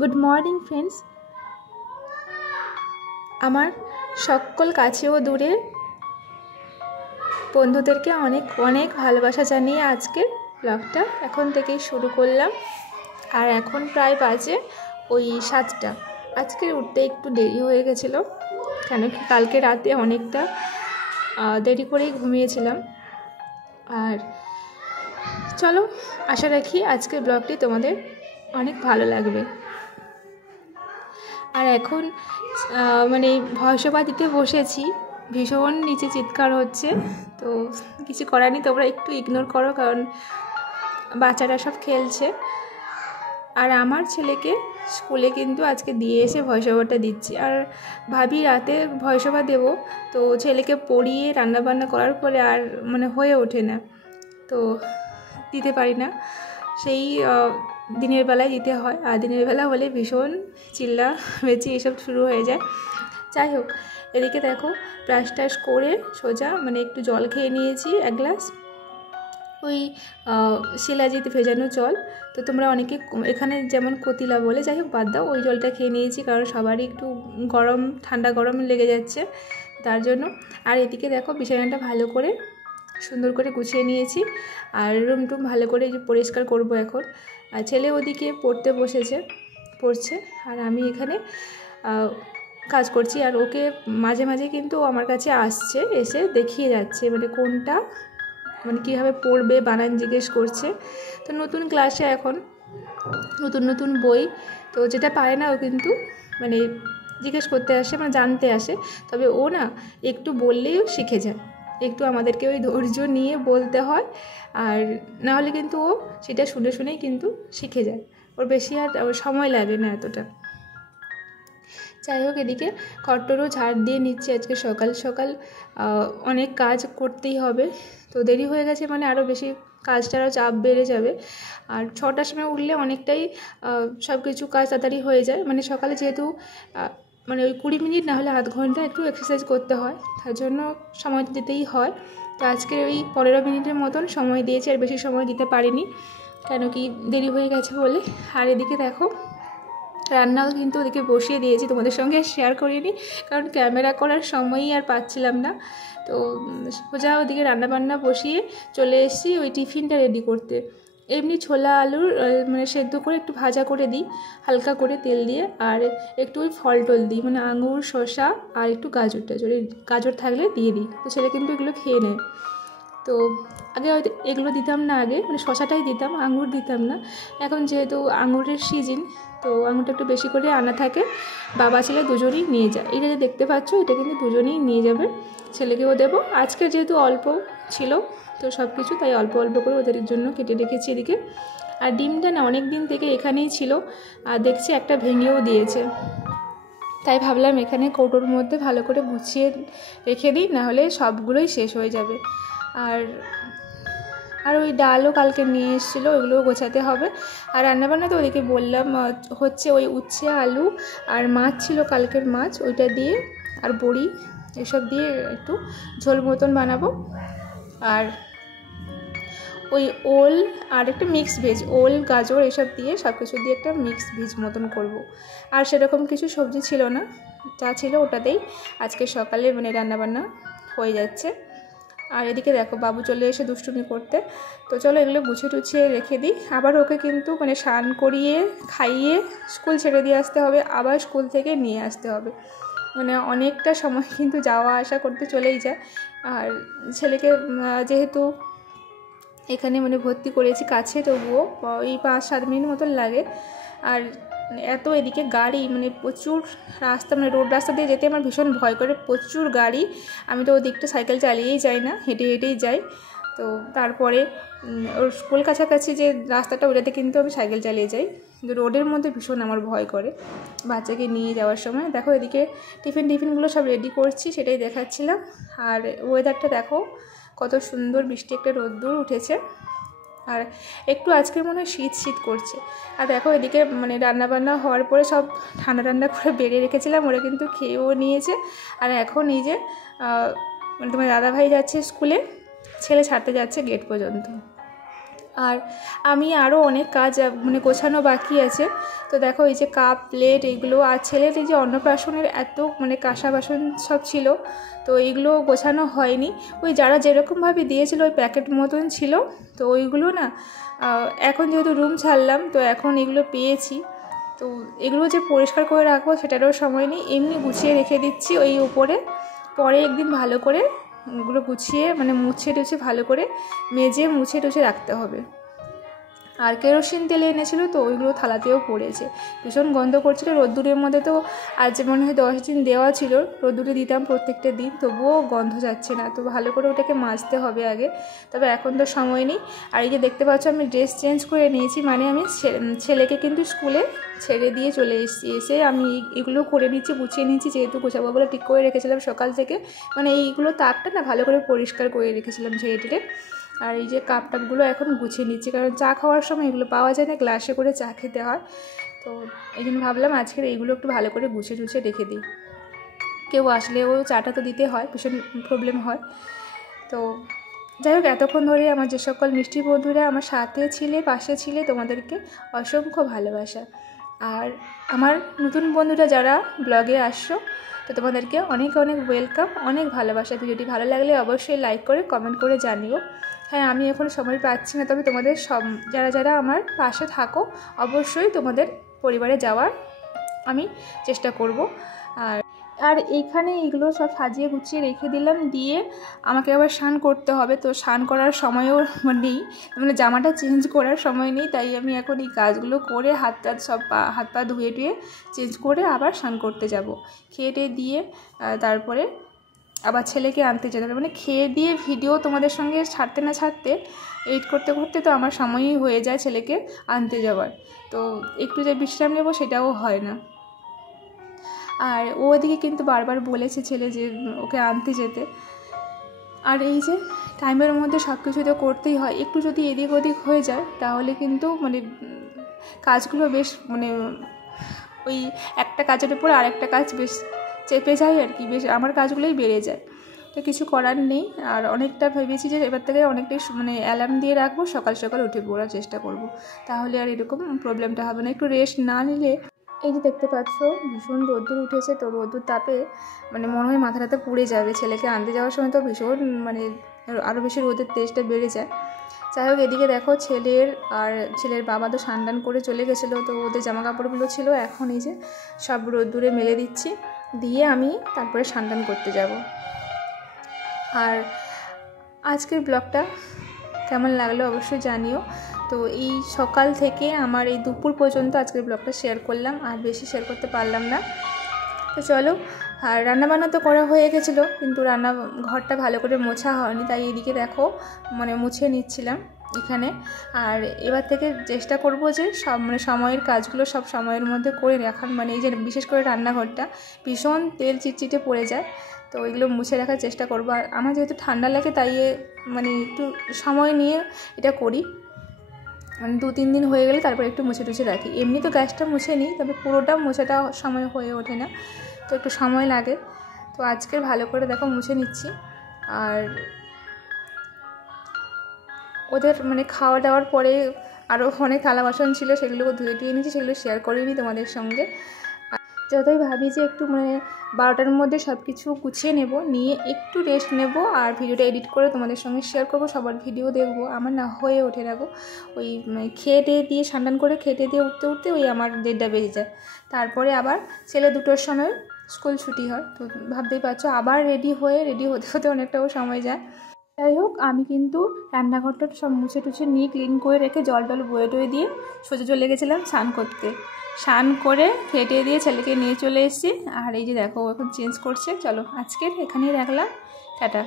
Good morning friends. আমার সকল কাছে ও দূরে বন্ধুদেরকে অনেক অনেক ভালোবাসা জানিয়ে আজকের ব্লগটা এখন থেকেই শুরু করলাম। আর এখন প্রায় বাজে ওই 7টা। আজকে উঠতে একটু দেরি হয়ে গেছিলো, কেন কি কালকে রাতে অনেকটা দেরি করেই ঘুমিয়েছিলাম। আর চলো, আশা রাখি আজকের ব্লগটি তোমাদের অনেক ভালো লাগবে। আর এখন ভয়েস ওভার দিতে বসেছি, ভীষণ নিচে চিৎকার হচ্ছে, তো কিছু করার নেই, তোমরা একটু ইগনোর করো, কারণ বাচ্চারা সব খেলছে। আর আমার ছেলেকে স্কুলে কিন্তু আজকে দিয়ে এসে ভয়েস ওভারটা দিচ্ছি। আর ভাবি রাতে ভয়েস ওভার দেবো, তো ছেলেকে পড়িয়ে রান্নাবান্না করার পরে আর হয়ে ওঠে না, তো দিতে পারি না। সেই দিনের বেলায় দিতে হয়, আর দিনের বেলা হলে ভীষণ চিল্লা বেচি এসব শুরু হয়ে যায়। যাই হোক, এদিকে দেখো ব্রাশ টাশ করে সোজা একটু জল খেয়ে নিয়েছি 1 গ্লাস, ওই শিলাজিতে ভেজানো জল। তো তোমরা অনেকে এখানে যেমন কতিলা বলে, যাই হোক বাদ দাও, ওই জলটা খেয়ে নিয়েছি, কারণ সবারই একটু ঠান্ডা গরম লেগে যাচ্ছে তার জন্য। আর এদিকে দেখো বিছানাটা ভালো করে সুন্দর করে গুছিয়ে নিয়েছি, আর রুম টুম ভালো করে পরিষ্কার করব এখন। আর ছেলে ওদিকে পড়ছে, আর আমি এখানে কাজ করছি। আর ওকে মাঝে মাঝে কিন্তু আমার কাছে আসছে, এসে দেখিয়ে যাচ্ছে কোনটা কীভাবে পড়বে, বানান জিজ্ঞেস করছে। তো নতুন ক্লাসে এখন নতুন বই, তো যেটা পারে না ও কিন্তু জিজ্ঞেস করতে আসে, জানতে আসে। তবে ও না একটু বললেই শিখে যায়, একটু আমাদেরকে ওই ধৈর্য নিয়ে বলতে হয়, আর নাহলে কিন্তু ও সেটা শুনেই কিন্তু শিখে যায়, ওর বেশি আর সময় লাগে না এতটা। যাই হোক, এদিকে কট্টরও ঝাড় দিয়ে নিচ্ছে, আজকে সকাল সকাল অনেক কাজ করতেই হবে, তো দেরি হয়ে গেছে আরও বেশি কাজটারও চাপ বেড়ে যাবে। আর 6টার সময় উঠলে অনেকটাই সব কিছু কাজ তাড়াতাড়ি হয়ে যায়। সকালে যেহেতু ওই 20 মিনিট না হলে আধ ঘন্টা একটু এক্সারসাইজ করতে হয়, তার জন্য সময় দিতেই হয়। তো আজকে ওই 15 মিনিটের মতন সময় দিয়েছি, আর বেশি সময় দিতে পারিনি, কেন কি দেরি হয়ে গেছে বলে। আর এদিকে দেখো রান্নাও কিন্তু ওদিকে বসিয়ে দিয়েছি, তোমাদের সঙ্গে শেয়ার করিনি, কারণ ক্যামেরা করার সময়ই আর পাচ্ছিলাম না। তো সোজা ওদিকে রান্নাবান্না বসিয়ে চলে এসেছি ওই টিফিনটা রেডি করতে। এমনি ছোলা আলুর সেদ্ধ করে একটু ভাজা করে দিই হালকা করে তেল দিয়ে, আর একটু ওই ফল টল দিই, আঙুর, শসা আর একটু গাজর থাকলে দিয়ে দিই, তো ছেলে কিন্তু এগুলো খেয়ে নেয়। তো আগে হয়তো এগুলো দিতাম না, আগে শসাটাই দিতাম, আঙুর দিতাম না। এখন যেহেতু আঙুরের সিজন, তো আঙুরটা একটু বেশি করে আনা থাকে, বাবা ছেলে দুজনেই নিয়ে যায়। এটা যে দেখতে পাচ্ছ, এটা কিন্তু দুজনেই নিয়ে যাবে, ছেলেকেও দেবো। আজকে যেহেতু অল্প ছিল তো সব কিছু, তাই অল্প অল্প করে ওদের জন্য কেটে রেখেছি এদিকে। আর ডিমটা না অনেক দিন থেকে এখানেই ছিল, আর দেখছি একটা ভেঙেও দিয়েছে, তাই ভাবলাম এখানে কৌটোর মধ্যে ভালো করে গুছিয়ে রেখে দিই, নাহলে সবগুলোই শেষ হয়ে যাবে। আর ওই ডালও কালকে নিয়ে এসেছিলো, ওইগুলোও গোছাতে হবে। আর রান্নাবান্না তো ওদিকে বললাম হচ্ছে, ওই উচ্ছে আলু আর মাছ ছিল কালকের মাছ, ওইটা দিয়ে আর বড়ি এসব দিয়ে একটু ঝোল মতন বানাবো। আর ওই ওল আর একটা মিক্স ভেজ, ওল গাজর এসব দিয়ে সব কিছু দিয়ে একটা মিক্স ভেজ মতন করব। আর সেরকম কিছু সবজি ছিল না, যা ছিল ওটাতেই আজকে সকালে রান্নাবান্না হয়ে যাচ্ছে। আর এদিকে দেখো বাবু চলে এসে দুষ্টুমি করতে, তো চলো এগুলো গুছিয়ে টুছিয়ে রেখে দিই। আবার ওকে কিন্তু স্নান করিয়ে খাইয়ে স্কুল ছেড়ে দিয়ে আসতে হবে, আবার স্কুল থেকে নিয়ে আসতে হবে, অনেকটা সময় কিন্তু যাওয়া আসা করতে চলেই যায়। আর ছেলেকে যেহেতু এখানে ভর্তি করেছি কাছে, তবুও ওই 5-7 মিনিট মতন লাগে। আর এত এদিকে গাড়ি, প্রচুর রাস্তা, রোড রাস্তা দিয়ে যেতে আমার ভীষণ ভয় করে, প্রচুর গাড়ি। আমি তো ওদিকটা সাইকেল চালিয়েই যাই না, হেঁটে হেঁটেই যাই। তো তারপরে ওর স্কুল কাছাকাছি যে রাস্তাটা, ওটাতে কিন্তু আমি সাইকেল চালিয়ে যাই, কিন্তু রোডের মধ্যে ভীষণ আমার ভয় করে বাচ্চাকে নিয়ে যাওয়ার সময়। দেখো এদিকে টিফিনগুলো সব রেডি করছি, সেটাই দেখাচ্ছিলাম। আর ওয়েদারটা দেখো কত সুন্দর, বৃষ্টি একটা রোদ্দুর উঠেছে, আর একটু আজকের মনে হয় শীত করছে। আর দেখো এদিকে রান্নাবান্না হওয়ার পরে সব ঠান্ডা করে বেড়ে রেখেছিলাম, ওরা কিন্তু খেয়েও নিয়েছে। আর এখন এই যে তোমার দাদাভাই যাচ্ছে স্কুলে, ছেলে ছাড়তে যাচ্ছে গেট পর্যন্ত। আর আমি আরও অনেক কাজ মানে গোছানো বাকি আছে। তো দেখো এই যে কাপ প্লেট এইগুলো, আর ছেলের এই যে অন্নপ্রাশনের এত মানে কাঁসা বাসন সব ছিল, তো এইগুলো গোছানো হয়নি। ওই যারা যেরকমভাবে দিয়েছিল ওই প্যাকেট মতন ছিল, তো ওইগুলো না এখন যেহেতু রুম ছাড়লাম তো এখন এগুলো পেয়েছি, তো এগুলো যে পরিষ্কার করে রাখবো সেটারও সময় নেই, এমনি গুছিয়ে রেখে দিচ্ছি ওই উপরে। পরে একদিন ভালো করে ওগুলো গুছিয়ে মানে মুছে টুছে ভালো করে মেজে মুছে টুছে রাখতে হবে। আর কেরোসিন তেল এনেছিল, তো ওইগুলো থালাতেও পড়েছে, ভীষণ গন্ধ করছিল। রোদ্দুরের মধ্যে তো আজ মনে হয় 10 দিন দেওয়া ছিল, রোদ্দুরে দিতাম প্রত্যেকটা দিন, তবুও গন্ধ যাচ্ছে না। তো ভালো করে ওটাকে মাজতে হবে আগে, তবে এখন তো সময় নেই। আর এই যে দেখতে পাচ্ছ আমি ড্রেস চেঞ্জ করে নিয়েছি, মানে আমি ছেলেকে কিন্তু স্কুলে ছেড়ে দিয়ে চলে এসেছি। এসে আমি এগুলো করে নিচ্ছি, গুছিয়ে নিচ্ছি, যেহেতু গোছাবো বলে ঠিক করে রেখেছিলাম সকাল থেকে, মানে এইগুলো তাকটা না ভালো করে পরিষ্কার করে রেখেছিলাম ঝেড়ে টেড়ে। আর এই যে কাপ টাপগুলো এখন গুছিয়ে নিচ্ছি, কারণ চা খাওয়ার সময় এগুলো পাওয়া যায় না, গ্লাসে করে চা খেতে হয়। তো এই জন্য ভাবলাম আজকের এইগুলো একটু ভালো করে গুছিয়ে টুছিয়ে রেখে দিই, কেউ আসলেও চাটা তো দিতে হয়, ভীষণ প্রবলেম হয়। তো যাই হোক, এতক্ষণ ধরে আমার যে সকল মিষ্টি বন্ধুরা আমার সাথে ছিলে, পাশে ছিলে, তোমাদেরকে অসংখ্য ভালোবাসা। আর আমার নতুন বন্ধুরা যারা ব্লগে আসছো, তো তোমাদেরকে অনেক অনেক ওয়েলকাম, অনেক ভালোবাসা। ভিডিওটি ভালো লাগলে অবশ্যই লাইক করে কমেন্ট করে জানিও। হ্যাঁ, আমি এখন সময় পাচ্ছি না, তবে তোমাদের সব যারা যারা আমার পাশে থাকো অবশ্যই তোমাদের পরিবারে যাওয়ার আমি চেষ্টা করব। আর এইখানে এইগুলো সব সাজিয়ে গুছিয়ে রেখে দিলাম, দিয়ে আমাকে আবার স্নান করতে হবে। তো স্নান করার সময়ও নেই, মানে জামাটা চেঞ্জ করার সময় নেই, তাই আমি এখন এই কাজগুলো করে হাত পা ধুয়ে টুয়ে চেঞ্জ করে আবার স্নান করতে যাব। খেয়ে টেয়ে দিয়ে তারপরে আবার ছেলেকে আনতে যেতে হবে, মানে খেয়ে দিয়ে ভিডিও তোমাদের সঙ্গে ছাড়তে না ছাড়তে এডিট করতে করতে তো আমার সময়ই হয়ে যায় ছেলেকে আনতে যাওয়ার। তো একটু যে বিশ্রাম নেব সেটাও হয় না। আর ও ওদিকে কিন্তু বারবার বলেছে ছেলে যে ওকে আনতে যেতে। আর এই যে টাইমের মধ্যে সব কিছু তো করতেই হয়, একটু যদি এদিক ওদিক হয়ে যায় তাহলে কিন্তু মানে কাজগুলো বেশ মানে ওই একটা কাজের উপর আরেকটা কাজ বেশ চেপে যায় আর কি, বেশ আমার কাজগুলোই বেড়ে যায়। তো কিছু করার নেই। আর অনেকটা ভেবেছি যে এবার থেকে অনেকটাই মানে অ্যালার্ম দিয়ে রাখবো, সকাল সকাল উঠে পড়ার চেষ্টা করব, তাহলে আর এরকম প্রবলেমটা হবে না। একটু রেস্ট না নিলে, এই যে দেখতে পাচ্ছ ভীষণ রোদ্দুর উঠেছে, তো রোদ্দুর তাপে মানে মনে হয় মাথাটাতে পুড়ে যাবে। ছেলেকে আনতে যাওয়ার সময় তো ভীষণ মানে আরও বেশি রোদের তেজটা বেড়ে যায়। যাই হোক, এদিকে দেখো ছেলের বাবা তো স্নান করে চলে গেছিলো, তো ওদের জামা কাপড়গুলো ছিল এখন এই যে সব রোদ্দুরে মেলে দিচ্ছি, দিয়ে আমি তারপরে স্নান করতে যাব। আর আজকের ব্লগটা কেমন লাগলো অবশ্যই জানিও। তো এই সকাল থেকে আমার এই দুপুর পর্যন্ত আজকের ব্লগটা শেয়ার করলাম, আর বেশি শেয়ার করতে পারলাম না। তো চলো, আর রান্নাবান্না তো করা হয়ে গেছিলো, কিন্তু ঘরটা ভালো করে মোছা হয়নি, তাই এদিকে দেখো মানে মুছে নিচ্ছিলাম এখানে। আর এবার থেকে চেষ্টা করব যে মানে সময়ের কাজগুলো সব সময়ের মধ্যে করে রাখার, মানে এই যে বিশেষ করে রান্নাঘরটা ভীষণ তেল চিটচিটে পড়ে যায়, তো ওইগুলো মুছে রাখার চেষ্টা করবো। আর আমার যেহেতু ঠান্ডা লাগে তাই মানে একটু সময় নিয়ে এটা করি, মানে 2-3 দিন হয়ে গেলে তারপর একটু মুছে টুছে রাখি। এমনি তো গ্যাসটা মুছে নিই, তবে পুরোটা মোছাটা সময় হয়ে ওঠে না, তো একটু সময় লাগে। তো আজকের ভালো করে দেখো মুছে নিচ্ছি। আর ওদের মানে খাওয়া দাওয়ার পরে আরও অনেক থালা বাসন ছিল, সেগুলো ধুয়ে টুয়ে নিয়েছি, সেগুলো শেয়ার করিনি তোমাদের সঙ্গে। যতই ভাবি যে একটু মানে 12টার মধ্যে সব কিছু গুছিয়ে নেব, নিয়ে একটু রেস্ট নেব, আর ভিডিওটা এডিট করে তোমাদের সঙ্গে শেয়ার করব, সবার ভিডিও দেখব, আমার না হয়ে ওঠে রাখো। ওই খেয়ে টেয়ে দিয়ে স্নান করে খেতে দিয়ে উঠতে উঠতে ওই আমার 1:30টা বেজে যায়। তারপরে আবার ছেলে 2টোর সময় স্কুল ছুটি হয়, তো ভাবতেই পারছো আবার রেডি হতে হতে অনেকটাও সময় যায়। যাই হোক, আমি কিন্তু রান্নাঘরটা সব মুছে টুছে নিয়ে ক্লিন করে রেখে জল বয়ে টয়ে দিয়ে সোজা চলে গেছিলাম স্নান করতে। স্নান করে খেটে দিয়ে ছেলেকে নিয়ে চলে এসেছি। আর এই যে দেখো এখন চেঞ্জ করছে। চলো আজকের এখানেই রাখলাম, টাটা।